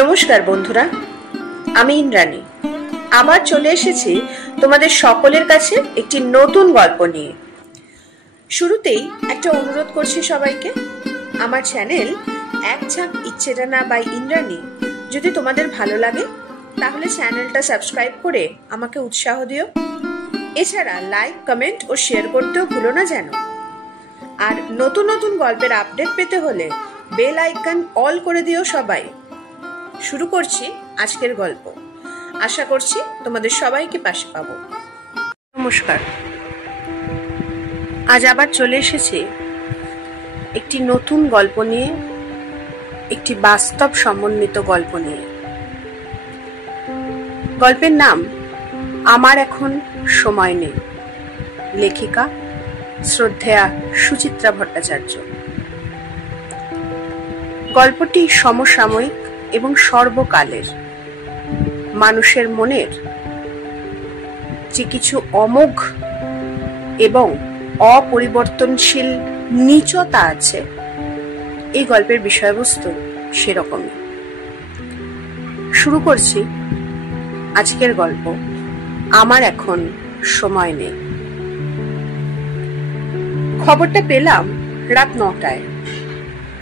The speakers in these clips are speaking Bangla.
নমস্কার বন্ধুরা, আমি ইন্দ্রাণী আবার চলে এসেছি তোমাদের সকলের কাছে একটি নতুন গল্প নিয়ে। শুরুতেই একটা অনুরোধ করছি সবাইকে, আমার চ্যানেল এক ঝাঁক ইচ্ছেডানা বাই ইন্দ্রাণী যদি তোমাদের ভালো লাগে তাহলে চ্যানেলটা সাবস্ক্রাইব করে আমাকে উৎসাহ দিও। এছাড়া লাইক, কমেন্ট ও শেয়ার করতেও ভুলো না যেন। আর নতুন নতুন গল্পের আপডেট পেতে হলে বেল আইকন অল করে দিও সবাই। শুরু করছি আজকের গল্প। আশা করছি তোমাদের সবাইকে পাশে পাবো। নমস্কার, আজ আবার চলে এসেছি একটি নতুন গল্প নিয়ে, একটি বাস্তব সমন্বিত গল্প নিয়ে। গল্পের নাম আমার এখন সময় নেই, লেখিকা শ্রদ্ধেয়া সুচিত্রা ভট্টাচার্য। গল্পটি সমসাময়িক এবং সর্বকালের মানুষের মনের যে কিছু অমোঘ এবং অপরিবর্তনশীল নীচতা আছে, এই গল্পের বিষয়বস্তু সেরকমই। শুরু করছি আজকের গল্প, আমার এখন সময় নেই। খবরটা পেলাম রাত 9টায়।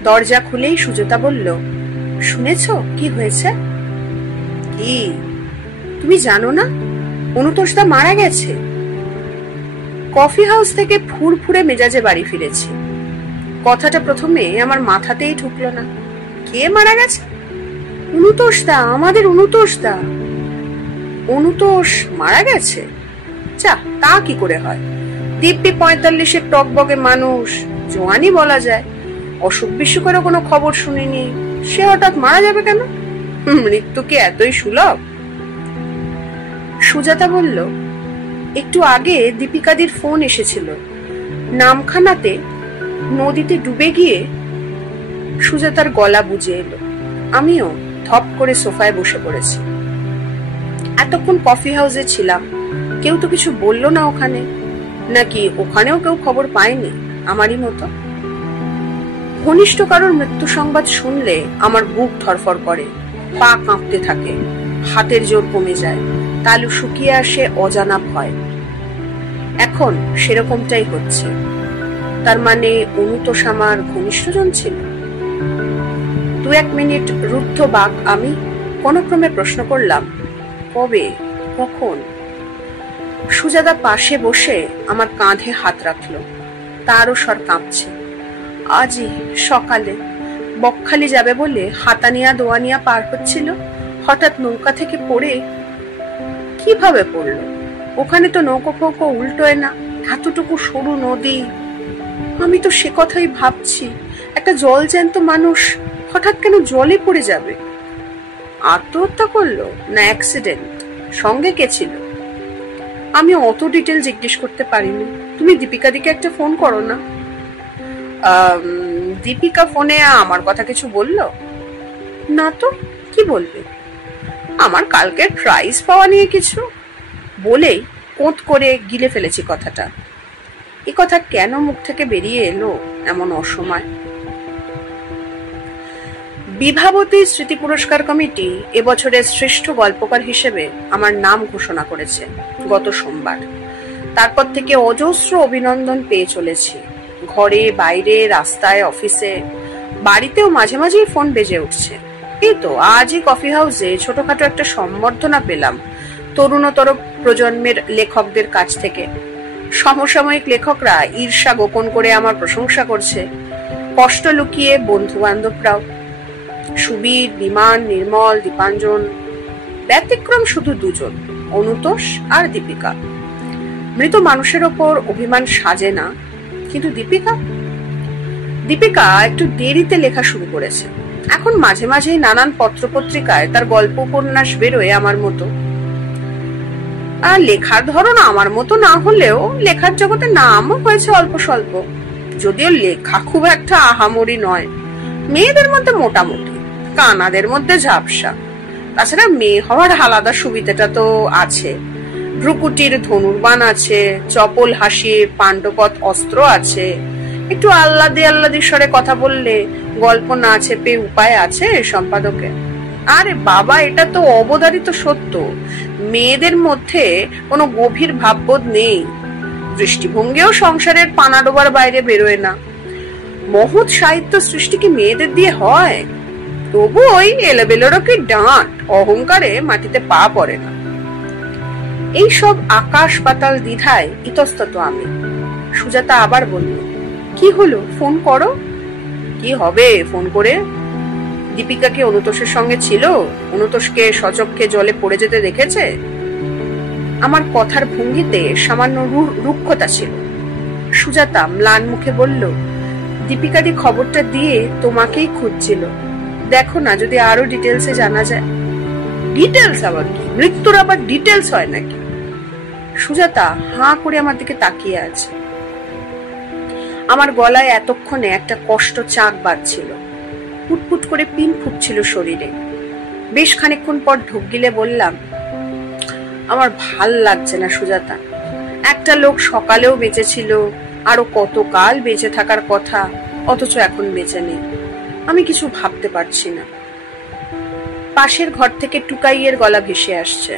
দরজা খুলেই সুজাতা বলল, শুনেছ কি হয়েছে? কি? তুমি জানো না অনুতোষদা মারা গেছে? কফি হাউস থেকে ফুরফুরে মেজাজে বাড়ি ফিরেছি। কথাটা প্রথমে আমার মাথাতেই ঢুকলো না। কে মারা গেছে? অনুতোষদা, আমাদের অনুতোষদা। অনুতোষ মারা গেছে? যা, তা কি করে হয়? দিব্যি 45-এর টকবকে মানুষ, জোয়ানি বলা যায়। অসুখ বিসুখেরও কোনো খবর শুনিনি, সে হঠাৎ মারা যাবে কেন? মৃত্যু কি এতই সুলভ? সুজাতা বলল, একটু আগে দীপিকাদির ফোন এসেছিল। নামখানাতে নদীতে ডুবে গিয়ে। সুজাতার গলা বুঝে এলো। আমিও ধপ করে সোফায় বসে পড়েছি। এতক্ষণ কফি হাউসে ছিলাম, কেউ তো কিছু বললো না ওখানে। নাকি ওখানেও কেউ খবর পায়নি আমারই মতো? ঘনিষ্ঠ কারোর মৃত্যু সংবাদ শুনলে আমার বুক ধরফর করে, পা কাঁপতে থাকে, হাতের জোর কমে যায়, তালু শুকিয়ে আসে অজানা ভয়। এখন সেরকমটাই হচ্ছে। তার মানে অনুতোষ আমার ঘনিষ্ঠজন ছিল? 2-1 মিনিট রুদ্ধ বাক আমি কোনো ক্রমে প্রশ্ন করলাম, কবে, কখন? সুজাতা পাশে বসে আমার কাঁধে হাত রাখলো। তারও স্বর কাঁপছে। আজই সকালে বকখালি যাবে বলে হাতানিয়া দোয়ানিয়া পার হচ্ছিল, হঠাৎ নৌকা থেকে পড়ে। কিভাবে পড়লো? ওখানে তো নৌকো ফৌকো উল্টোয় না, এতটুকু সরু নদী। আমি তো সে কথাই ভাবছি, একটা জল জ্যান্ত মানুষ হঠাৎ কেন জলে পড়ে যাবে? আত্মহত্যা করলো না অ্যাক্সিডেন্ট? সঙ্গে কে ছিল? আমি অত ডিটেল জিজ্ঞেস করতে পারিনি। তুমি দীপিকাদিকে একটা ফোন করো না। দীপিকা ফোনে আমার কথা কিছু বললো না তো? কি বলবে? আমার কালকের প্রাইজ পাওয়া নিয়ে কিছু বলেই কোঁত করে গিলে ফেলেছি কথাটা। এই কথা কেন মুখ থেকে বেরিয়ে এলো এমন অসময়? বিভাবতী স্মৃতি পুরস্কার কমিটি এবছরের শ্রেষ্ঠ গল্পকার হিসেবে আমার নাম ঘোষণা করেছে গত সোমবার। তারপর থেকে অজস্র অভিনন্দন পেয়ে চলেছি। ঘরে, বাইরে, রাস্তায়, অফিসে, বাড়িতেও মাঝে মাঝেই ফোন বেজে উঠছে। এই তো আজই কফি হাউসে ছোটখাটো একটা সম্বর্ধনা পেলাম তরুণতর প্রজন্মের লেখকদের কাছ থেকে। সমসাময়িক লেখকরা ঈর্ষা গোপন করে আমার প্রশংসা করছে, কষ্ট লুকিয়ে বন্ধু বান্ধবরাও। সুবীর, বিমান, নির্মল, দীপাঞ্জন। ব্যতিক্রম শুধু দুজন, অনুতোষ আর দীপিকা। মৃত মানুষের ওপর অভিমান সাজে না, কিন্তু দীপিকা একটু দেরিতে লেখা শুরু করেছে। এখন মাঝে মাঝেই নানান পত্রপত্রিকায় তার গল্প উপন্যাস বেরোয় আমার মতো। আর লেখার ধরন আমার মতো না হলেও লেখার জগতে নামও হয়েছে অল্প স্বল্প। যদিও লেখা খুব একটা আহামরি নয়, মেয়েদের মধ্যে মোটামুটি, কানাদের মধ্যে ঝাপসা। তাছাড়া মেয়ে হওয়ার আলাদা সুবিধাটা তো আছে। ভ্রুকুটির ধনুর্বাণ আছে, চপল হাসির পাণ্ডবত অস্ত্র আছে। একটু আহ্লাদে স্বরে কথা বললে গল্প না চেপে উপায় আছে সম্পাদকে। আরে বাবা, এটা তো অবধারিত সত্য। মেয়েদের মধ্যে কোনো গভীর ভাববোধ নেই, দৃষ্টিভঙ্গিও সংসারের পানাডোবার বাইরে বেরোয় না। মহৎ সাহিত্য সৃষ্টি কি মেয়েদের দিয়ে হয়? তবু ওই এলোবেলোরও কি ডাঁট, অহংকারে মাটিতে পা পড়ে না। এইসব আকাশ পাতাল দ্বিধায় ইতস্তত আমি। সুজাতা আবার বলল, কি হলো, ফোন করো। কি হবে ফোন করে? দীপিকা কি অনুতোষের সঙ্গে ছিল? অনুতোষকে সচক্ষে জলে পড়ে যেতে দেখেছে? আমার কথার ভঙ্গিতে সামান্য রুক্ষতা ছিল। সুজাতা ম্লান মুখে বলল, দীপিকাদি খবরটা দিয়ে তোমাকেই খুঁজছিল, দেখো না যদি আরো ডিটেলসে জানা যায়। ডিটেলস আবার কি? মৃত্যুর আবার ডিটেলস হয় নাকি? সুজাতা হাঁ করে আমার দিকে তাকিয়ে আছে। আমার গলায় এতক্ষণে একটা কষ্ট চাক বাজছিল, পুটপুট করে পিন ফুটছিল শরীরে। বেশ খানিকক্ষণ পর ঢোক গিলে বললাম, আমার ভাল লাগছে না সুজাতা। একটা লোক সকালেও বেঁচে ছিল, আরো কতকাল বেঁচে থাকার কথা, অথচ এখন বেঁচে নেই। আমি কিছু ভাবতে পারছি না। পাশের ঘর থেকে টুকাইয়ের গলা ভেসে আসছে।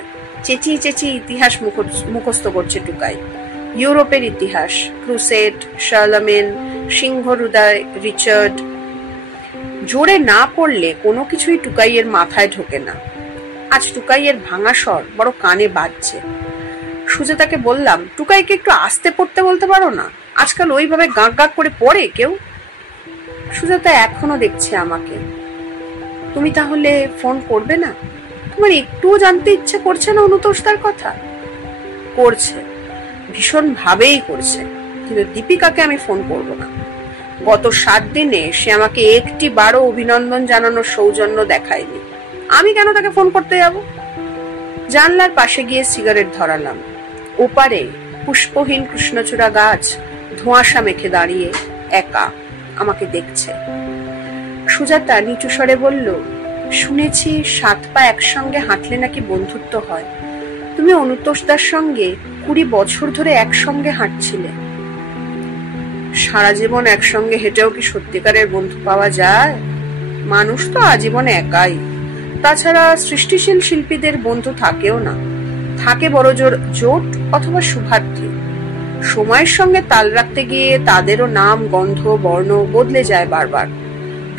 চেঁচিয়ে চেঁচিয়ে ইতিহাস মুখস্থ করছে টুকাই। ইউরোপের ইতিহাস, ক্রুসেড, শার্লামেন, সিংহহৃদয়, রিচার্ড। জোরে না পড়লে কোনো কিছুই টুকাইয়ের মাথায় ঢোকে না। আজ টুকাইয়ের ভাঙা স্বর বড় কানে বাজছে। সুজাতাকে বললাম, টুকাইকে একটু আস্তে পড়তে বলতে পারো না? আজকাল ওইভাবে গাঁক গাঁক করে পড়ে কেউ? সুজাতা এখনো দেখছে আমাকে। তুমি তাহলে ফোন করবে না? তোমার একটুও জানতে ইচ্ছে করছে না অনুতোষদার কথা? করছে, ভীষণ ভাবেই করছে, কিন্তু দীপিকাকে আমি ফোন করব না। গত 7 দিনে সে আমাকে একটি বারও অভিনন্দন জানানোর সৌজন্য দেখায়নি। আমি কেন তাকে ফোন করতে যাব? জানলার পাশে গিয়ে সিগারেট ধরালাম। ওপারে পুষ্পহীন কৃষ্ণচূড়া গাছ ধোঁয়াশা মেখে দাঁড়িয়ে একা আমাকে দেখছে। সুজাতা নিচু স্বরে বলল, শুনেছি 7 পা একসঙ্গে হাঁটলে নাকি বন্ধুত্ব হয়। তুমি অনুতোষদার সঙ্গে 20 বছর ধরে একসঙ্গে হাঁটছিলে। সারা জীবন একসঙ্গে হেঁটেও কি সত্যিকারের বন্ধু পাওয়া যায়? মানুষ তো আজীবনে একাই। তাছাড়া সৃষ্টিশীল শিল্পীদের বন্ধু থাকেও না, থাকে বড় জোর জোট অথবা শুভার্থী। সময়ের সঙ্গে তাল রাখতে গিয়ে তাদেরও নাম, গন্ধ, বর্ণ বদলে যায় বারবার,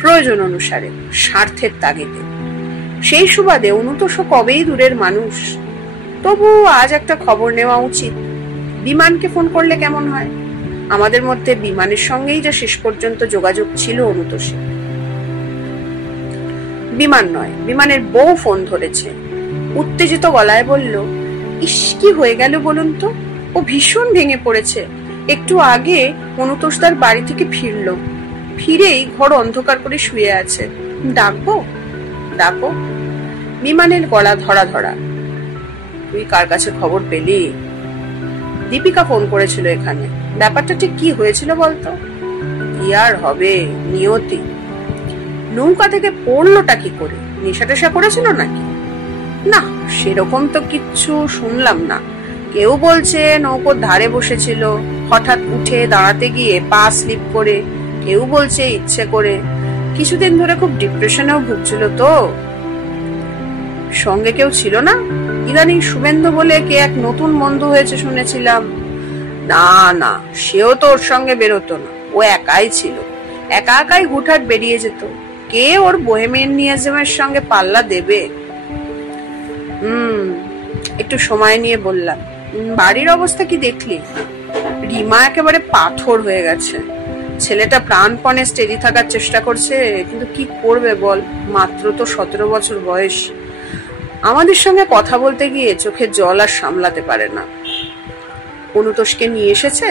প্রয়োজন অনুসারে, স্বার্থের তাগিদে। সেই সুবাদে অনুতোষ কবেই দূরের মানুষ। তবু আজ একটা খবর নেওয়া উচিত। বিমানকে ফোন করলে কেমন হয়? আমাদের মধ্যে বিমানের সঙ্গেই যা শেষ পর্যন্ত যোগাযোগ ছিল অনুতোষে। বিমান নয়, বিমানের বউ ফোন ধরেছে। উত্তেজিত গলায় বলল, ইস, কি হয়ে গেল বলুন তো? ও ভীষণ ভেঙে পড়েছে। একটু আগে অনুতোষদার বাড়ি থেকে ফিরল, ফিরেই ঘর অন্ধকার করে শুয়ে আছে। ডাকবো? ডাকো। বিমানের গলা ধরা ধরা। তুই কার কাছে খবর পেলি? দীপিকা ফোন করেছিল এখানে। ব্যাপারটা ঠিক কি হয়েছিল বলতো? কি আর হবে, নিয়তি। নৌকা থেকে পড়লোটা কি করে? নেশা টেশা করেছিল নাকি? না, সেরকম তো কিচ্ছু শুনলাম না। কেউ বলছে নৌকোর ধারে বসেছিল, হঠাৎ উঠে দাঁড়াতে গিয়ে পা স্লিপ করে। কেউ বলছে ইচ্ছে করে। কিছুদিন ধরে খুব ডিপ্রেশনেও ভুগছিল তো। সঙ্গে কেউ ছিল না? ইদানিং শুভেন্দু বলে কে এক নতুন বন্ধু হয়েছে শুনেছিলাম। না না, সেও তো ওর সঙ্গে বেরোতো না, ও একাই ছিল। একা একাই হুটহাট বেরিয়ে যেত। কে ওর বোহেমিয়ানিজমের সঙ্গে পাল্লা দেবে? একটু সময় নিয়ে বললাম, বাড়ির অবস্থা কি দেখলি? রিমা একেবারে পাথর হয়ে গেছে। ছেলেটা প্রাণপণে স্টেডি থাকার চেষ্টা করছে, কিন্তু কি করবে বল, মাত্র তো 17 বছর বয়স। আমাদের সঙ্গে কথা বলতে গিয়ে চোখের জল আর সামলাতে পারে না। অনুতোষকে নিয়ে এসেছে?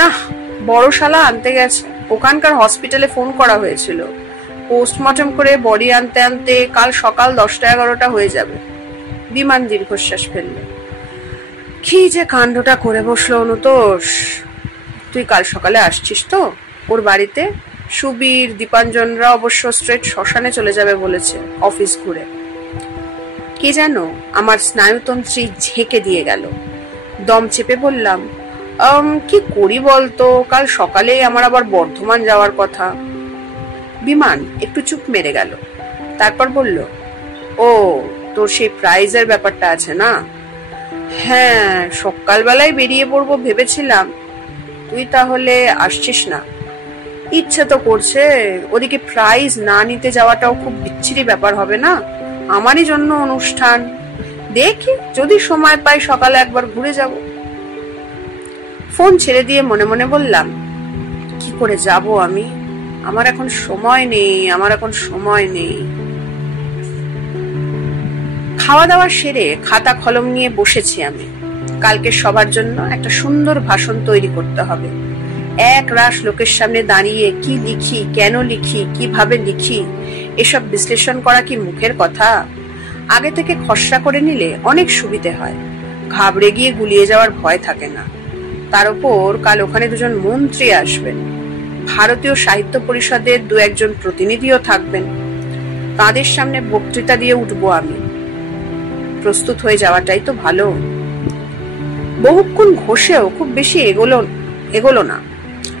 না, বড় শালা আনতে গেছে। ওখানকার হসপিটালে ফোন করা হয়েছিল। পোস্টমর্টম করে বডি আনতে আনতে কাল সকাল 10টা-11টা হয়ে যাবে। বিমান দীর্ঘশ্বাস ফেলল। কি যে কাণ্ডটা করে বসলো অনুতোষ। তুই কাল সকালে আসছিস তো ওর বাড়িতে? সুবীর, দীপাঞ্জনরা অবশ্য স্ট্রেট শ্মশানে চলে যাবে বলেছে, অফিস ঘুরে। কে যেন আমার স্নায়ুতন্ত্রী ঝেঁকে দিয়ে গেল। দম চেপে বললাম, কি করি বলতো, কাল সকালে আমার আবার বর্ধমান যাওয়ার কথা। বিমান একটু চুপ মেরে গেল। তারপর বলল, ও তোর সেই প্রাইজের ব্যাপারটা আছে না? হ্যাঁ, সকালবেলায় বেরিয়ে পড়বো ভেবেছিলাম, তুই তাহলে আসছিস না? ইচ্ছে তো করছে, ওদিকে প্রাইজ না নিতে যাওয়াটাও খুব বিচ্ছিরি ব্যাপার হবে না? আমারই জন্য অনুষ্ঠান, দেখি যদি সময় পাই সকালে একবার ঘুরে যাব। ফোন ছেড়ে দিয়ে মনে মনে বললাম, কি করে যাব আমি? আমার এখন সময় নেই। খাওয়া দাওয়া সেরে খাতা কলম নিয়ে বসেছি আমি। কালকে সবার জন্য একটা সুন্দর ভাষণ তৈরি করতে হবে। এক রাশ লোকের সামনে দাঁড়িয়ে কি লিখি, কেন লিখি, কিভাবে লিখি, এসব বিশ্লেষণ করা কি মুখের কথা? আগে থেকে খসড়া করে নিলে অনেক সুবিধে হয়, ঘাবড়ে গিয়ে গুলিয়ে যাওয়ার ভয় থাকে না। তার উপর কাল ওখানে দুজন মন্ত্রী আসবেন, ভারতীয় সাহিত্য পরিষদের 2-1 প্রতিনিধিও থাকবেন। তাদের সামনে বক্তৃতা দিয়ে উঠবো আমি। প্রস্তুত হয়ে যাওয়াটাই তো ভালো। বহুক্ষণ ঘষেও খুব বেশি এগোলো না।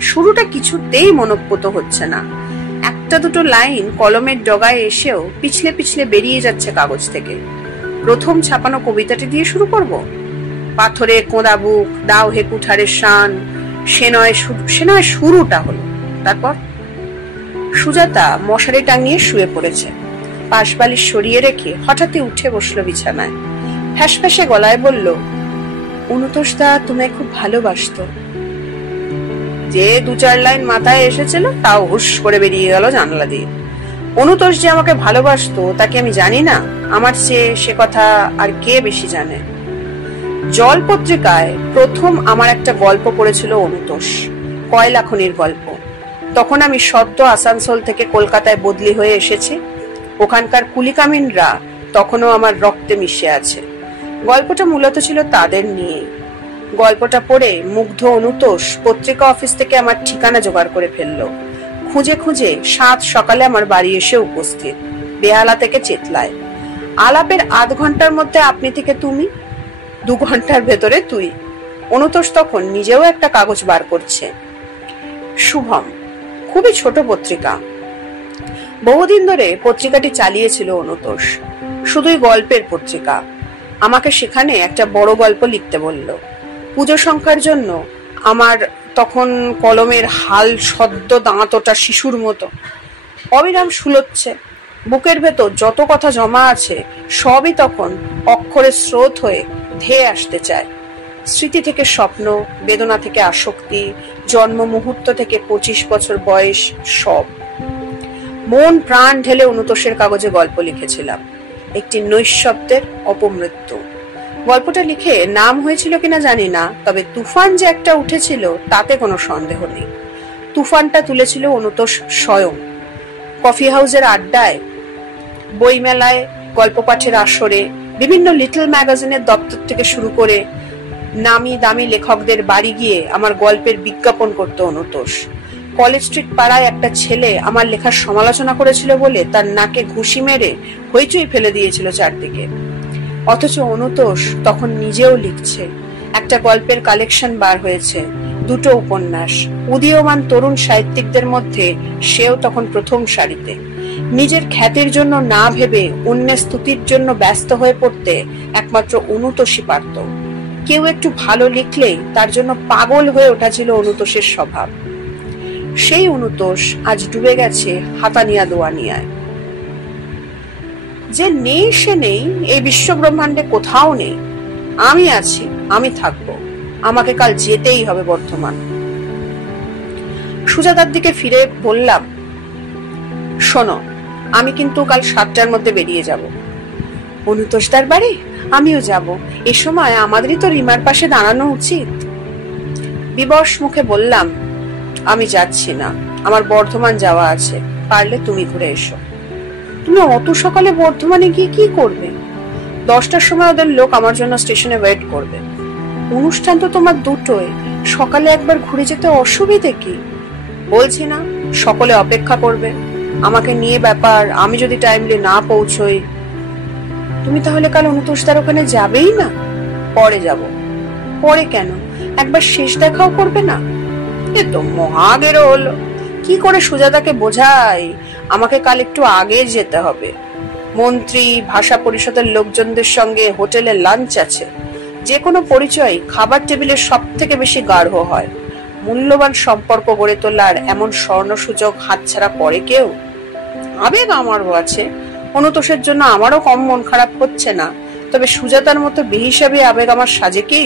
শুরুটা কিছুতেই মনোঃপুত হচ্ছে না। একটা দুটো লাইন কলমের ডগায় এসেও পিছলে পিছলে বেরিয়ে যাচ্ছে কাগজ থেকে। প্রথম ছাপানো কবিতাটি দিয়ে শুরু করব। পাথরে কোঁদা বুক, দাও হে কুঠারের শান, সে নয় শুরুটা হলো। তারপর সুজাতা মশারি টাঙিয়ে শুয়ে পড়েছে। পাশবালিশ সরিয়ে রেখে হঠাৎই উঠে বসলো বিছানায়। ফ্যাসফ্যাসে গলায় বলল, অনুতোষ দা তোমায় খুব ভালোবাসতো। যে 2-4 লাইন মাথায় এসেছিল তাও হুশ করে বেরিয়ে গেল জানলা দিয়ে। অনুতোষ যে আমাকে ভালোবাসতো তাকে আমি জানি না? আমার চেয়ে সে কথা আর কে বেশি জানে? জল পত্রিকায় প্রথম আমার একটা গল্প পড়েছিল অনুতোষ, কয়লা খনির গল্প। তখন আমি সদ্য আসানসোল থেকে কলকাতায় বদলি হয়ে এসেছি। ওখানকার কুলিকামিনরা তখনও আমার রক্তে মিশে আছে। গল্পটা মূলত ছিল তাদের নিয়ে। গল্পটা পড়ে মুগ্ধ অনুতোষ পত্রিকা অফিস থেকে আমার ঠিকানা জোগাড় করে ফেললো। খুঁজে খুঁজে 7 সকালে আমার বাড়ি এসে উপস্থিত, বেহালা থেকে চেতলায়। আলাপের 8 ঘন্টার মধ্যে আপনি থেকে তুমি, 2 ঘন্টার ভেতরে তুই। অনুতোষ তখন নিজেও একটা কাগজ বার করছে। শুভম, খুবই ছোট পত্রিকা। বহুদিন ধরে পত্রিকাটি চালিয়েছিল অনুতোষ, শুধুই গল্পের পত্রিকা। আমাকে সেখানে একটা বড় গল্প লিখতে বলল। পুজো সংখ্যার জন্য আমার তখন কলমের হাল সদ্য দাঁতটা শিশুর মতো অবিরাম শুলোচ্ছে। বুকের ভেতর যত কথা জমা আছে সবই তখন অক্ষরের স্রোত হয়ে ধেয়ে আসতে চায়। স্মৃতি থেকে স্বপ্ন, বেদনা থেকে আসক্তি, জন্ম মুহূর্ত থেকে 25 বছর বয়স, সব মন প্রাণ ঢেলে অনুতোষের কাগজে গল্প লিখেছিলাম। একটি নৈঃশব্দের অপমৃত্যু। গল্পটা লিখে নাম হয়েছিল কিনা জানি না, তবে তুফান যে একটা উঠেছিল তাতে কোনো সন্দেহ নেই। তুফানটা তুলেছিল অনুতোষ স্বয়ং। কফি হাউসের আড্ডায়, বইমেলায়, গল্প পাঠের আসরে, বিভিন্ন লিটল ম্যাগাজিনের দপ্তর থেকে শুরু করে নামি দামি লেখকদের বাড়ি গিয়ে আমার গল্পের বিজ্ঞাপন করত অনুতোষ। কলেজ স্ট্রিট পাড়ায় একটা ছেলে আমার লেখার সমালোচনা করেছিল বলে তার নাকে ঘুষি মেরে হইচই ফেলে দিয়েছিল চারদিকে। অথচ অনুতোষ তখন নিজেও লিখছে। একটা গল্পের কালেকশন বার হয়েছে, 2টো উপন্যাস। উদীয়মান তরুণ সাহিত্যিকদের মধ্যে সেও তখন প্রথম সারিতে। নিজের খ্যাতির জন্য না ভেবে অন্যের স্তুতির জন্য ব্যস্ত হয়ে পড়তে একমাত্র অনুতোষই পারত। কেউ একটু ভালো লিখলেই তার জন্য পাগল হয়ে ওঠা ছিল অনুতোষের স্বভাব। সেই অনুতোষ আজ ডুবে গেছে হাতানিয়া দোয়ানিয়ায়। যে নেই সে নেই, এই বিশ্ব ব্রহ্মাণ্ডে কোথাও নেই। আমি আছি, আমি থাকবো। আমাকে কাল যেতেই হবে বর্ধমান। সুজাতার দিকে ফিরে বললাম, শোনো, আমি কিন্তু কাল 7টার মধ্যে বেরিয়ে যাব। অনুতোষদার বাড়ি? আমিও যাব। এ সময় আমাদেরই তো রিমার পাশে দাঁড়ানো উচিত। বিবশ মুখে বললাম, আমি যাচ্ছি না, আমার বর্ধমান যাওয়া আছে, পারলে তুমি ঘুরে এসো। তুমি অত সকালে বর্ধমানে গিয়ে কি করবে? 10টার সময় ওদের লোক আমার জন্য স্টেশনে ওয়েট করবে। অনুষ্ঠান তো তোমার 2টোয়, সকালে একবার ঘুরে যেতে অসুবিধে কি? বলছি না, সকলে অপেক্ষা করবে। আমাকে নিয়ে ব্যাপার, আমি যদি টাইমলি না পৌঁছই। তুমি তাহলে কাল অনুতোষদার ওখানে যাবেই না? পরে যাব। পরে কেন? একবার শেষ দেখাও করবে না? এ তো মহাগেরো হলো। কি করে সুজাতাকে বোঝাই আমাকে কাল একটু আগে যেতে হবে? মন্ত্রী, ভাষা পরিষদের লোকজনদের সঙ্গে হোটেলে লাঞ্চ আছে। যে কোনো পরিচয় খাবার টেবিলে সব থেকে বেশি গাঢ় হয়। মূল্যবান সম্পর্ক গড়ে তোলার এমন স্বর্ণ সুযোগ হাতছাড়া করে কেউ? আবেগ আমারও আছে, অনুতোষের জন্য আমারও কম মন খারাপ হচ্ছে না। তবে সুজাতার মতো বেহিসাবি আবেগ আমার সাজে কি?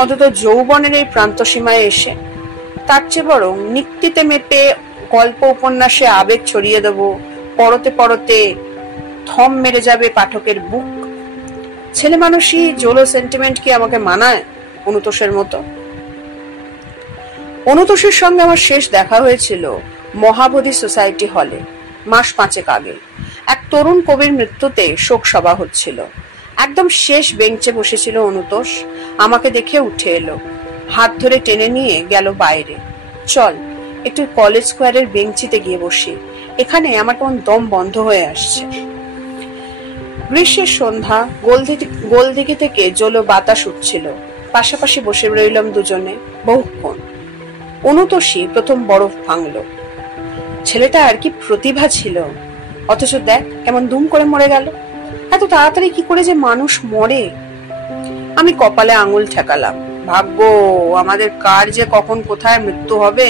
অন্তত যৌবনের এই প্রান্ত সীমায় এসে। তার চেয়ে বরং নিক্তিতে মেপে গল্প উপন্যাসে আবেগ ছড়িয়ে দেব, পরতে পরতে থম মেরে যাবে পাঠকের বুক। ছেলে মানুষই জোলো সেন্টিমেন্ট কি আমাকে মানায় অনুতোষের মতো? অনুতোষের সঙ্গে আমার শেষ দেখা হয়েছিল মহাবোধি সোসাইটি হলে মাস 5 আগে। এক তরুণ কবির মৃত্যুতে শোক সভা হচ্ছিল। একদম শেষ বেঞ্চে বসেছিল অনুতোষ। আমাকে দেখে উঠে এলো, হাত ধরে টেনে নিয়ে গেল বাইরে। চল একটু কলেজ স্কোয়ারের বেঞ্চিতে গিয়ে বসি, এখানে আমার কেমন দম বন্ধ হয়ে আসছে। গ্রীষ্মের সন্ধ্যা, গোলদিঘি থেকে জলো বাতাস উঠছিল। পাশাপাশি বসে রইলাম দুজনে বহুক্ষণ। অনুতোষী প্রথম বরফ ভাঙল। ছেলেটা আর কি প্রতিভা ছিল, অথচ দেখ কেমন দুম করে মরে গেল। এত তাড়াতাড়ি কি করে যে মানুষ মরে! আমি কপালে আঙুল ঠেকালাম। ভাগ্য আমাদের কার যে কখন কোথায় মৃত্যু হবে।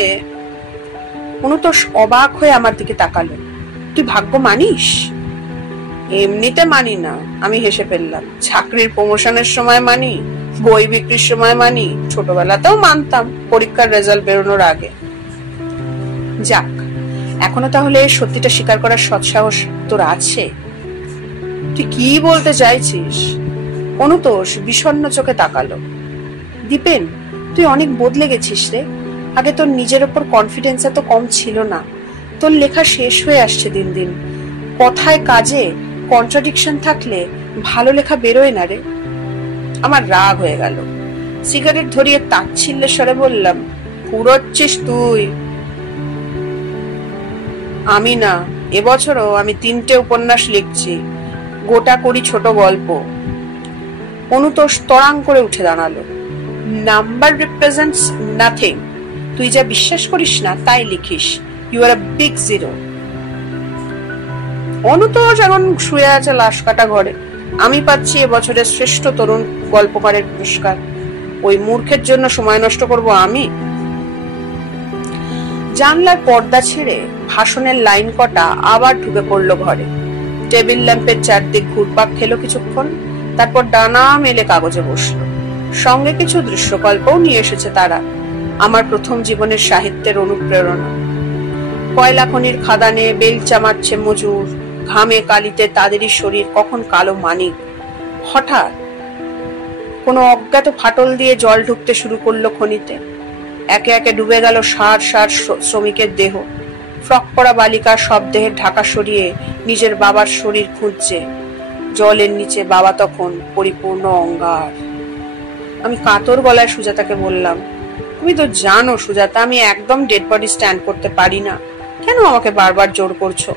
অনুতোষ অবাক হয়ে আমার দিকে তাকালো। তুই ভাগ্য মানিস? এমনিতে মানি না, আমি হেসে ফেললাম। চাকরির প্রমোশনের সময় মানি, বই বিক্রির সময় মানি, ছোটবেলাতেও মানতাম পরীক্ষার রেজাল্ট বেরোনোর আগে। যাক, এখনো তাহলে সত্যিটা স্বীকার করার সৎসাহস তোর আছে? তুই কি বলতে চাইছিস? অনুতোষ বিষণ্ণ চোখে তাকালো। দীপেন, তুই অনেক বদলে গেছিস রে। আগে তোর নিজের উপর কনফিডেন্স এত কম ছিল না। তোর লেখা শেষ হয়ে আসছে দিন দিন। কথায় কাজে কন্ট্রাডিকশন থাকলে ভালো লেখা বেরোয় না রে। আমার রাগ হয়ে গেল। সিগারেট ধরিয়ে তাচ্ছিল্যের স্বরে বললাম, পুরোচ্ছিস তুই। আমি না, এবছরও আমি 3টে উপন্যাস লিখছি, গোটা করি ছোট গল্প। অনুতোষ তরাং করে উঠে দাঁড়ালো। Number represents nothing. তুই যা বিশ্বাস করিস না তাই লিখিস। You are a big zero. Anutosh এখন শুয়ে আছে লাশ কাটা ঘরে। আমি পাচ্ছি এবছরের শ্রেষ্ঠ তরুণ গল্পকারের পুরস্কার। ওই মূর্খের জন্য সময় নষ্ট করব আমি? জানলার পর্দা ছেড়ে ভাষণের লাইন কটা আবার ঢুকে পড়লো ঘরে। টেবিল ল্যাম্পের চারদিক ঘুরপাক খেলো কিছুক্ষণ, তারপর ডানা মেলে কাগজে বসলো। সঙ্গে কিছু দৃশ্যকল্পও নিয়ে এসেছে তারা। আমার প্রথম জীবনের সাহিত্যের অনুপ্রেরণা। কয়লা খনির খাদানে বেলচা মারছে মজুর, ঘামে কালিতে তাদেরই শরীর কখন কালো মানিক। হঠাৎ কোনো অজ্ঞাত ফাটল দিয়ে জল ঢুকতে শুরু করলো খনিতে। একে একে ডুবে গেল ষাট শ্রমিকের দেহ। ফ্রক পরা বালিকা সব দেহের ঢাকা সরিয়ে নিজের বাবার শরীর খুঁজছে। জলের নিচে বাবা তখন পরিপূর্ণ অঙ্গার। আমি কাতর গলায় সুজাতাকে বললাম, তুমি তো জানো সুজাতা, আমি একদম ডেড বডি স্ট্যান্ড করতে পারি না। কেন আমাকে বারবার জোর করছো?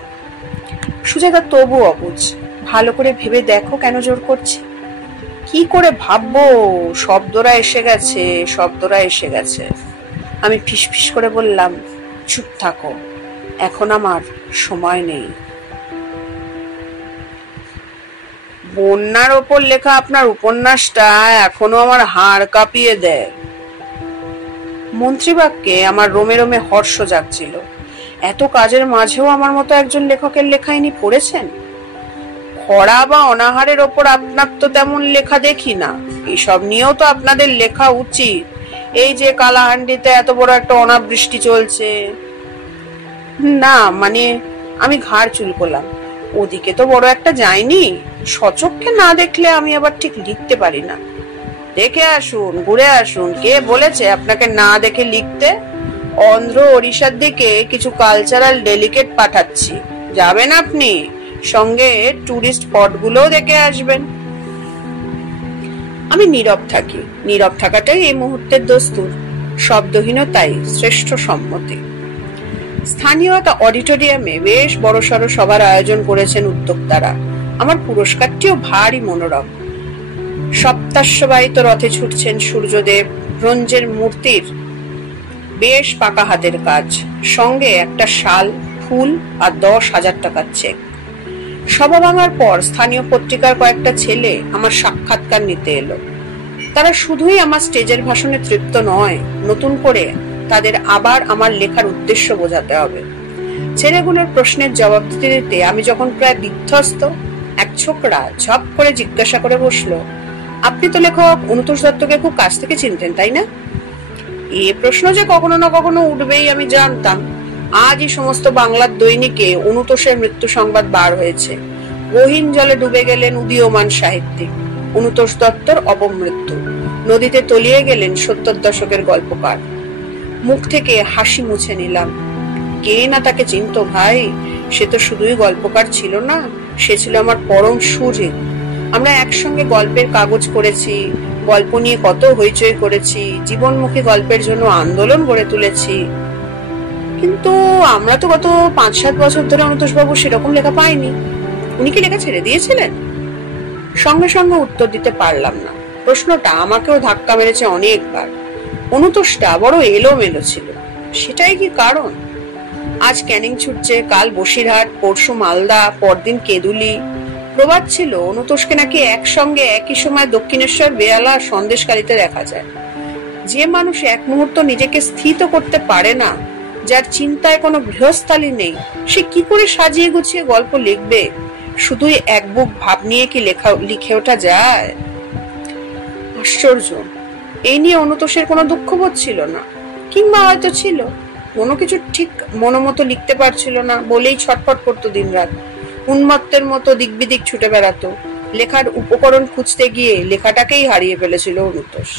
সুজাতা তবু অবুঝ। ভালো করে ভেবে দেখো কেন জোর করছি। কি করে ভাববো? শব্দরা এসে গেছে, শব্দরা এসে গেছে। আমি ফিসফিস করে বললাম, চুপ থাকো, এখন আমার সময় নেই। বন্যার ওপর লেখা আপনার উপন্যাসটা এখনো আমার হাড় কাঁপিয়ে দেয়। মন্ত্রীবাক্যে আমার রোমে রোমে হর্ষ জাগছিল। এত কাজের মাঝেও আমার মতো একজন লেখকের লেখা ইনি পড়েছেন। খরা বা অনাহারের ওপর আপনার তো তেমন লেখা দেখি না। এসব নিয়েও তো আপনাদের লেখা উচিত। এই যে কালাহান্ডিতে এত বড় একটা অনাবৃষ্টি চলছে। না মানে, আমি ঘাড় চুলকোলাম। ওদিকে তো বড় একটা যায়নি। সচক্ষে না দেখলে আমি আবার ঠিক লিখতে পারি না। দেখে আসুন, ঘুরে আসুন। কে বলেছে আপনাকে না দেখে লিখতে? অন্ধ্র ওড়িশার দিকে কিছু কালচারাল ডেলিকেট পাঠাচ্ছি, যাবেন আপনি? সঙ্গে টুরিস্ট স্পট গুলোও দেখে আসবেন। আমি নীরব থাকি। নীরব থাকাটাই এই মুহূর্তের দস্তুর। শব্দহীনতাই শ্রেষ্ঠ সম্মতি। স্থানীয় একটা অডিটোরিয়ামে বেশ বড়সড় সভার আয়োজন করেছেন উদ্যোক্তারা। আমার পুরস্কারটিও ভারী মনোরম। সপ্তাশ্ববাহিত রথে ছুটছেন সূর্যদেব। ব্রোঞ্জের মূর্তির বেশ পাকা হাতের কাজ, সঙ্গে একটা শাল, ফুল আর 10,000 টাকার চেক। সভা ভাঙার পর স্থানীয় পত্রিকার কয়েকটা ছেলে আমার সাক্ষাৎকার নিতে এলো। তারা শুধুই আমার স্টেজের ভাষণে তৃপ্ত নয়, নতুন করে তাদের আবার আমার লেখার উদ্দেশ্য বোঝাতে হবে। ছেলেগুলোর প্রশ্নের জবাব দিতে দিতে আমি যখন প্রায় বিধ্বস্ত, এক ছোকরা ঝপ করে জিজ্ঞাসা করে বসলো, আপনি তো লেখক অনুতোষ দত্তকে খুব কাছ থেকে চিনতেন, তাই না? এ প্রশ্ন যে কখনো না কখনো উঠবেই আমি জানতাম। আজই সমস্ত বাংলার দৈনিকে অনুতোষের মৃত্যু সংবাদ বার হয়েছে। গহীন জলে ডুবে গেলেন উদীয়মান সাহিত্যিক অনুতোষ দত্তর অপমৃত্যু। নদীতে তলিয়ে গেলেন 70 দশকের গল্পকার। মুখ থেকে হাসি মুছে নিলাম। কে না তাকে চিনত ভাই? সে তো শুধুই গল্পকার ছিল না, সে ছিল আমার পরম সুহৃদ। আমরা একসঙ্গে গল্পের কাগজ করেছি, গল্প নিয়ে কত হইচই করেছি, জীবনমুখী গল্পের জন্য আন্দোলন গড়ে তুলেছি। কিন্তু আমরা তো গত 5-7 বছর ধরে অনুতোষ বাবু সেরকম লেখা পাইনি। উনি কি লেখা ছেড়ে দিয়েছিলেন? সঙ্গে সঙ্গে উত্তর দিতে পারলাম না। প্রশ্নটা আমাকেও ধাক্কা মেরেছে অনেকবার। অনুতোষটা বড় এলোমেলো ছিল। সেটাই কি কারণ? আজ ক্যানিং ছুটছে, কাল বসিরহাট, পরশু মালদা, পরদিন কেদুলি। প্রবাদ ছিল অনুতোষকে নাকি একসঙ্গে একই সময় দক্ষিণেশ্বর, বেহালা, সন্দেশখালিতে দেখা যায়। যে মানুষ এক মুহূর্ত নিজেকে স্থিত করতে পারে না, যার চিন্তায় কোনো গৃহস্থালী নেই, সে কি করে সাজিয়ে গুছিয়ে গল্প লিখবে? শুধুই এক বুক ভাব নিয়ে কি লিখে ওঠা যায়? আশ্চর্য, এই নিয়ে অনুতোষের কোনো দুঃখবোধ ছিল না, কিংবা হয়তো ছিল। কোনো কিছু ঠিক মনোমতো লিখতে পারছিল না বলেই ছটফট করতো দিনরাত। উন্মত্তের মতো দিক বিদিক ছুটে বেড়াতো। লেখার উপকরণ খুঁজতে গিয়ে লেখাটাকেই হারিয়ে ফেলেছিল অনুতোষ।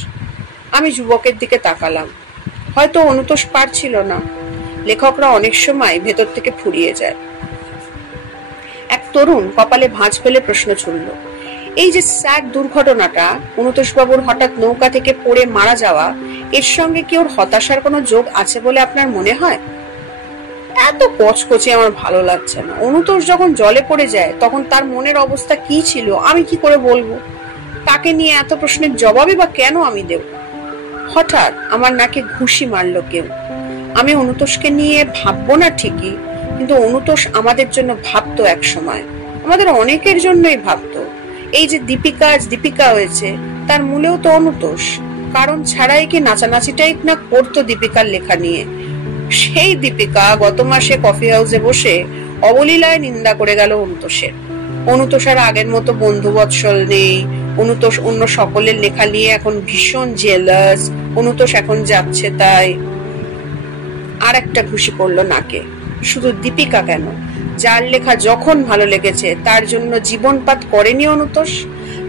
আমি যুবকের দিকে তাকালাম। হয়তো অনুতোষ পারছিল না। লেখকরা অনেক সময় ভেতর থেকে ফুরিয়ে যায়। এক তরুণ কপালে ভাঁজ ফেলে প্রশ্ন ছুড়ল, এই যে স্যাড দুর্ঘটনাটা, অনুতোষ বাবুর হঠাৎ নৌকা থেকে পড়ে মারা যাওয়া, এর সঙ্গে কি ওর হতাশার কোনো যোগ আছে বলে আপনার মনে হয়? এত কচকচে আমার ভালো লাগছে না। অনুতোষ যখন জলে পড়ে যায় তখন তার মনের অবস্থা কি ছিল আমি কি করে বলবো? তাকে নিয়ে এত প্রশ্নের জবাবই বা কেন আমি দেব? হঠাৎ আমার নাকে ঘুষি মারলো কেউ। আমি অনুতোষকে নিয়ে ভাববো না ঠিকই, কিন্তু অনুতোষ আমাদের জন্য ভাবতো এক সময়, আমাদের অনেকের জন্যই ভাবতো। এই যে দীপিকা আজ দীপিকা হয়েছে, তার মূলেও তো অনুতোষ। কারণ ছাড়াই কি নাচানাচিটাই না করতো দীপিকার লেখা নিয়ে। সেই দীপিকা গত মাসে কফি হাউসে বসে অবলীলায় নিন্দা করে গেল অনুতোষের। অনুতোষ আর আগের মতো বন্ধু বৎসল নেই। অনুতোষ অন্য সকলের লেখা নিয়ে এখন ভীষণ জেলাস। অনুতোষ এখন যাচ্ছে তাই। আর একটা খুশি পড়লো নাকে। শুধু দীপিকা কেন, যার লেখা যখন ভালো লেগেছে তার জন্য জীবনপাত করেনি অনুতোষ।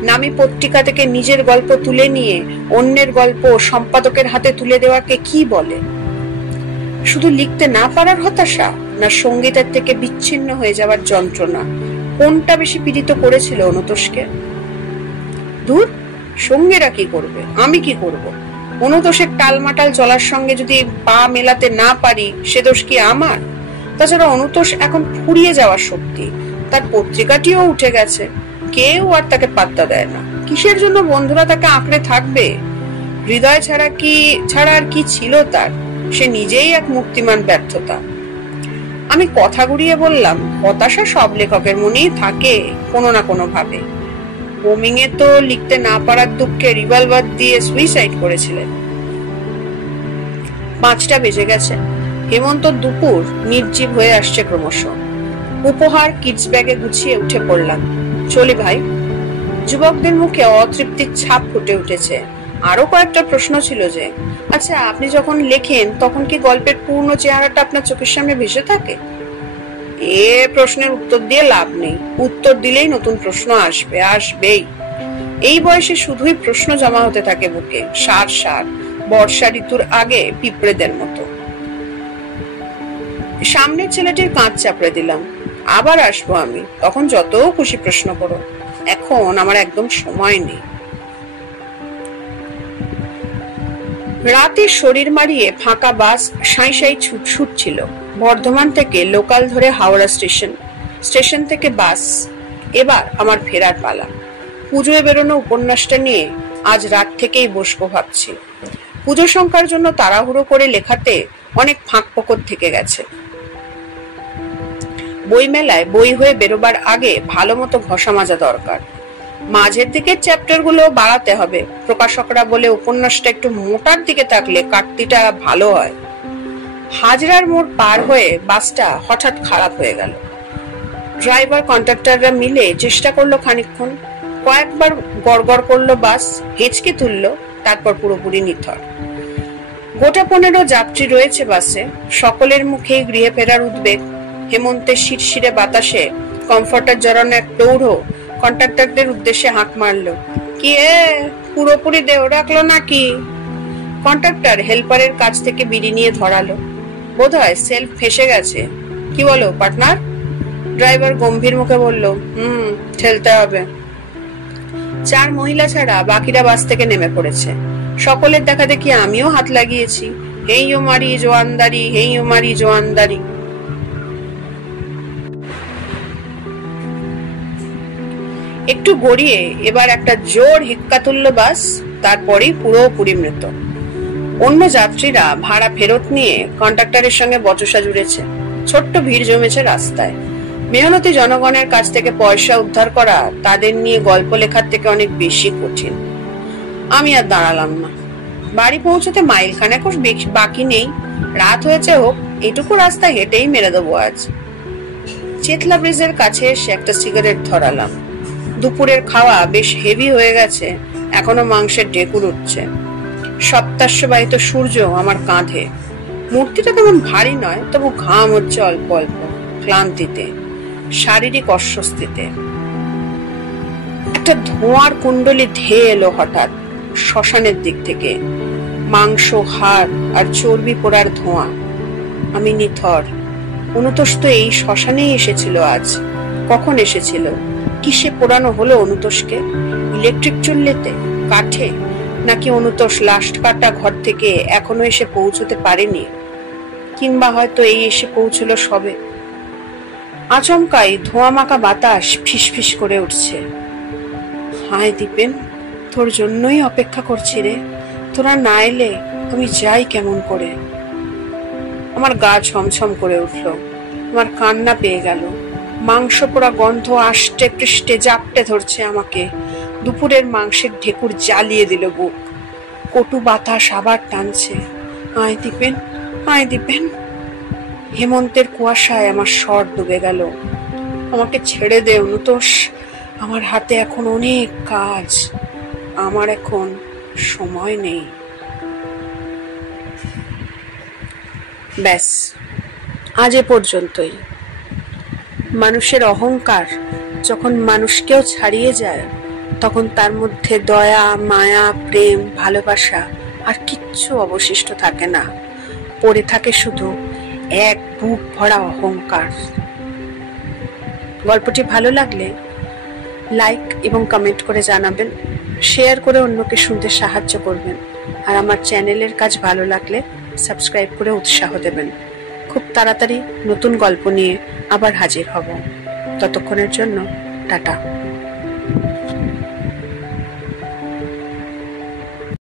নামী পত্রিকা থেকে নিজের গল্প তুলে নিয়ে অন্যের গল্প সম্পাদকের হাতে তুলে দেওয়াকে কি বলে? শুধু লিখতে না পারার হতাশা, না সঙ্গীতের থেকে বিচ্ছিন্ন হয়ে যাওয়ার যন্ত্রণা? কোনটা বেশি পীড়িত করেছিল অনুতোষকে? দূর, সঙ্গীরা কি করবে, আমি কি করব? অনুতোষের টালমাটাল চলার সঙ্গে যদি পা মেলাতে না পারি, সে দোষ কি আমার? তাছাড়া অনুতোষ এখন ফুরিয়ে যাওয়ার শক্তি। তার পত্রিকাটিও উঠে গেছে, কেউ আর তাকে পাত্তা দেয় না। কিসের জন্য বন্ধুরা তাকে আঁকড়ে থাকবে? হৃদয় ছাড়া আর কি ছিল তার? সে নিজেই এক মুক্তিমান ব্যর্থতা। আমি কথা ঘুরিয়ে বললাম, হতাশা সব লেখকের মনেই থাকে কোনো না কোনো ভাবে। বোমিং এ তো লিখতে না পারার দুঃখে রিভলভার দিয়ে সুইসাইড করেছিলেন। 5টা বেজে গেছে। হেমন্ত দুপুর নির্জীব হয়ে আসছে ক্রমশ। উপহার কিডস ব্যাগে গুছিয়ে উঠে পড়লাম। চলি ভাই। যুবকদের মুখে অতৃপ্তির ছাপ ফুটে উঠেছে। আরো কয়েকটা প্রশ্ন ছিল যে, আচ্ছা আপনি যখন লেখেন তখন কি গল্পের পূর্ণ চেহারাটা আপনার চোখের সামনে ভেসে থাকে? এ প্রশ্নের উত্তর দিয়ে লাভ নেই। উত্তর দিলেই নতুন প্রশ্ন আসবেই। এই বয়সে শুধুই প্রশ্ন জমা হতে থাকে বুকে, সার বর্ষা ঋতুর আগে পিঁপড়েদের মতো। সামনের ছেলেটির কাঁধ চাপড়ে দিলাম। আবার আসবো আমি, তখন যত খুশি প্রশ্ন করো। এখন আমার একদম সময় নেই। রাতে শরীর মারিয়ে ফাঁকা বাস সাঁই ছুটছিল। বর্ধমান থেকে লোকাল ধরে হাওড়া স্টেশন থেকে বাস। এবার আমার ফেরার পালা। পুজোয় বেরোনো উপন্যাসটা নিয়ে আজ রাত থেকেই বসবো ভাবছি। পুজো সংখ্যার জন্য তাড়াহুড়ো করে লেখাতে অনেক ফাঁক ফোকর থেকে গেছে। বই মেলায় বই হয়ে বেরোবার আগে ভালো মতো ঘষা মাজা দরকার। মাঝের দিকের চ্যাপ্টার গুলো বাড়াতে হবে। প্রকাশকরা বলে উপন্যাসটা একটু মোটার দিকে থাকলে কাটতিটা ভালো হয়। হাজরার মোড় পার হয়ে বাসটা হঠাৎ খারাপ হয়ে গেল। ড্রাইভার কন্ডাক্টররা মিলে চেষ্টা করলো খানিকক্ষণ, কয়েকবার গড়গড় করলো বাস, হেঁচকে তুললো, তারপর পুরোপুরি নিথর। গোটা 15 যাত্রী রয়েছে বাসে, সকলের মুখে গৃহে ফেরার উদ্বেগ। হেমন্তের শিরশিরে বাতাসে কমফর্টার জড়ানো এক প্রৌঢ় কন্ডাক্টরদের উদ্দেশ্যে হাঁক মারলো, কি পুরোপুরি দেহ রাখলো নাকি? কন্ডাক্টর হেল্পারের কাছ থেকে বিড়ি নিয়ে ধরালো, বোধহয় সেলফ ফেসে গেছে। কি বলো পার্টনার? ড্রাইভার গম্ভীর মুখে বলল, ঠেলতে হবে। 4 মহিলা ছাড়া বাকিরা বাস থেকে নেমে পড়েছে। সকলের দেখা দেখি আমিও হাত লাগিয়েছি, হেই ও মারি জোয়ানদারি, হেই ও মারি জোয়ানদারি। একটু গড়িয়ে এবার একটা জোর হিক্কা তুলল বাস, তারপরেই পুরোপুরি মৃত। অন্য যাত্রীরা ভাড়া ফেরত নিয়ে কন্ডাক্টরের সঙ্গে বচসা জুড়েছে। ছোট্ট ভিড় জমেছে রাস্তায়। মেহনতি জনগণের কাছ থেকে পয়সা উদ্ধার করা তাদের নিয়ে গল্প লেখার থেকে অনেক বেশি কঠিন। আমি আর দাঁড়ালাম না। বাড়ি পৌঁছতে মাইল খানেক বাকি নেই। রাত হয়েছে হোক, এটুকু রাস্তা হেঁটেই মেরে দেবো আজ। চেতলা ব্রিজের কাছে এসে একটা সিগারেট ধরালাম। দুপুরের খাওয়া বেশ হেভি হয়ে গেছে, এখনো মাংসের ঢেকুর উঠছে। সপ্তাহবাহিত সূর্য আমার কাঁধে। মূর্তিটা তেমন ভারী নয়, তবু ঘাম হচ্ছে অল্প অল্প, ক্লান্তিতে, শারীরিক অস্বস্তিতে। একটা ধোঁয়ার কুণ্ডলি ধেয়ে এলো হঠাৎ শ্মশানের দিক থেকে, মাংস, হাড় আর চর্বি পোড়ার ধোঁয়া। আমি নিথর। অনুতোষ তো এই শ্মশানেই এসেছিল আজ। কখন এসেছিল? কিসে পোড়ানো হলো অনুতোষকে? ইলেকট্রিক চুল্লিতে, কাঠে, নাকি অনুতোষ লাস্ট কাটা ঘর থেকে এখনো এসে পৌঁছতে পারেনি? কিংবা হয়তো এই এসে পৌঁছলো সবে। আচমকাই ধোঁয়া মাখা বাতাস ফিসফিস করে উঠছে। হায় দীপেন, তোর জন্যই অপেক্ষা করছি রে। তোরা না এলে আমি যাই কেমন করে। আমার গা ছমছম করে উঠল, আমার কান্না পেয়ে গেল। মাংস পোড়া গন্ধ আষ্টে পৃষ্ঠে জাপটে ধরছে আমাকে। দুপুরের মাংসের ঢেকুর জ্বালিয়ে দিল বুক। কটু বাতাস আবার টানছে, আয় দীপেন, আয় দীপেন। হেমন্তের কুয়াশায় আমার স্বর ডুবে গেল। আমাকে ছেড়ে দে অনুতোষ, আমার হাতে এখন অনেক কাজ, আমার এখন সময় নেই। ব্যাস, আজ এ পর্যন্তই। মানুষের অহংকার যখন মানুষকেও ছাড়িয়ে যায়, তখন তার মধ্যে দয়া, মায়া, প্রেম, ভালোবাসা আর কিচ্ছু অবশিষ্ট থাকে না। পড়ে থাকে শুধু এক বুক ভরা অহংকার। গল্পটি ভালো লাগলে লাইক এবং কমেন্ট করে জানাবেন, শেয়ার করে অন্যকে শুনতে সাহায্য করবেন, আর আমার চ্যানেলের কাজ ভালো লাগলে সাবস্ক্রাইব করে উৎসাহ দেবেন। খুব তাড়াতাড়ি নতুন গল্প নিয়ে আবার হাজির হব। ততক্ষণের জন্য টাটা।